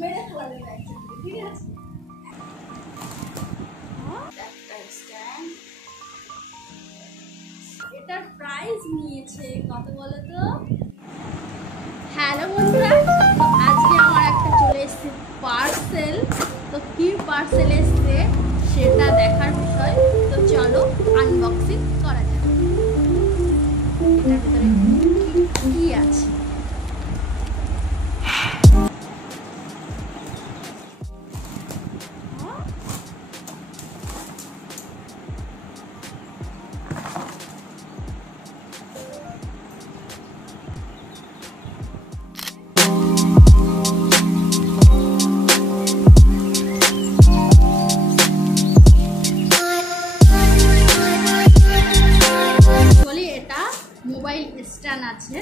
মেরে ফেলা যাবে ঠিক আছে। এটার প্রাইস নিয়েছে কত বলো তো? হ্যালো বন্ধুরা, আজকে আমার একটা চলে এসেছে পার্সেল। তো কি পার্সেল এসছে সেটা দেখার বিষয়। তো চলো আনবক্সিং করা যাক। এটার ভিতরে কি আছে? মোবাইল স্ট্যান্ড আছে,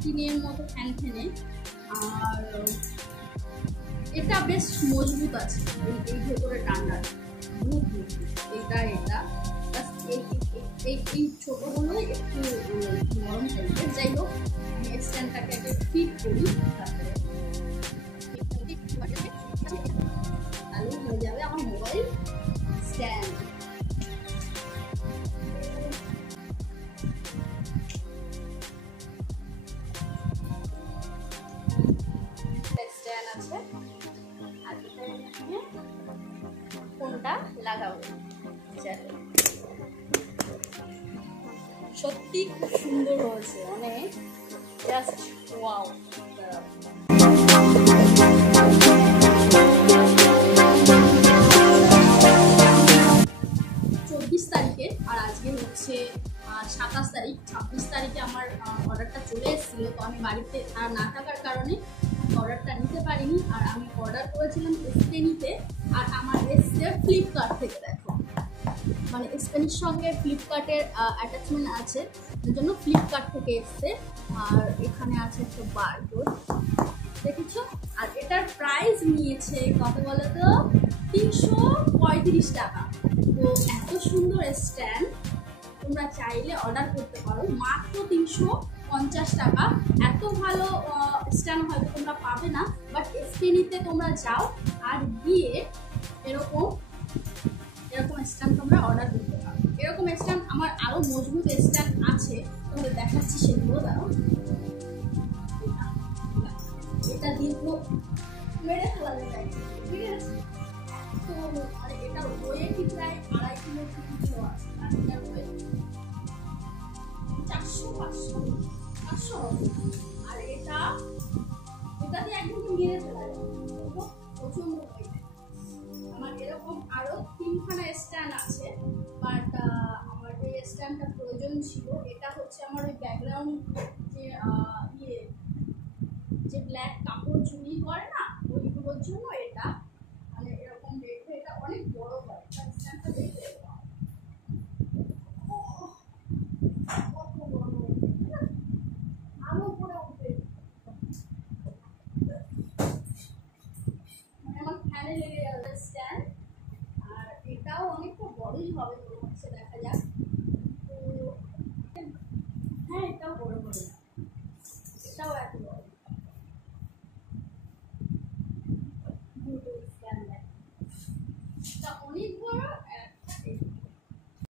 টিনের মতো ফ্যান ফেনে, আর এটা বেশ মজবুত আছে। এই ভেতরে টান্ডা এটা এই ছোটগুলো একটু নরম টাইপের। যাই হোক, আমি স্ট্যান্ডটাকে আগে ফিট করি, তারপরে চালু হয়ে যাবে আমার মোবাইল স্ট্যান্ড। আছে আর ফোনটা লাগাবো। সত্যি খুব সুন্দর হয়েছে, অনেক জাস্ট ওয়াও। 24 তারিখে, আর আজকে হচ্ছে 27 তারিখ। 26 তারিখে আমার অর্ডারটা চলে এসেছিল। তো আমি বাড়িতে না থাকার কারণে অর্ডারটা নিতে পারিনি। আর আমি অর্ডার করেছিলাম স্পেনিতে, আর আমার এসছে ফ্লিপকার্ট থেকে। দেখো, মানে স্পেনের সঙ্গে ফ্লিপকার্টের অ্যাটাচমেন্ট আছে, এর জন্য ফ্লিপকার্ট থেকে এসছে। আর এখানে আছে একটা বারকোড, দেখেছো? আর এটার প্রাইস নিয়েছে কত বলো তো? 335 টাকা। তো এত সুন্দর স্ট্যান্ড তোমরা চাইলে অর্ডার করতে পারো মাত্র 350 টাকা। এত ভালো স্ট্যান্ড হয়তো তোমরা পাবে না, বাট স্পেনিতে তোমরা যাও আর গিয়ে এরকম স্ট্যান্ড তোমরা অর্ডার করতে পারো। এরকম স্ট্যান্ড আমার আরো মজবুত স্ট্যান্ড আছে, তোমাদের দেখাচ্ছি সেগুলো। দাঁড়াও, এটা দীর্ঘ মেরে ফেলা যায়, ঠিক আছে? তো আর এটা ওয়েটই প্রায় 2.5 কিলো 3 কিলো আছে। আর এটার ওয়েট 400-500 আর এটাতে একদম মেরে ফেলা যায়, প্রচন্ড ওয়েট। আমার এরকম আরো 3খানা স্ট্যান্ড আছে, বাট আমার এই স্ট্যান্ডটা প্রয়োজন ছিল। এটা হচ্ছে আমার ওই ব্যাকগ্রাউন্ড যে ব্ল্যাক কাপড় চুরি করে না, ওইগুলোর জন্য এটা।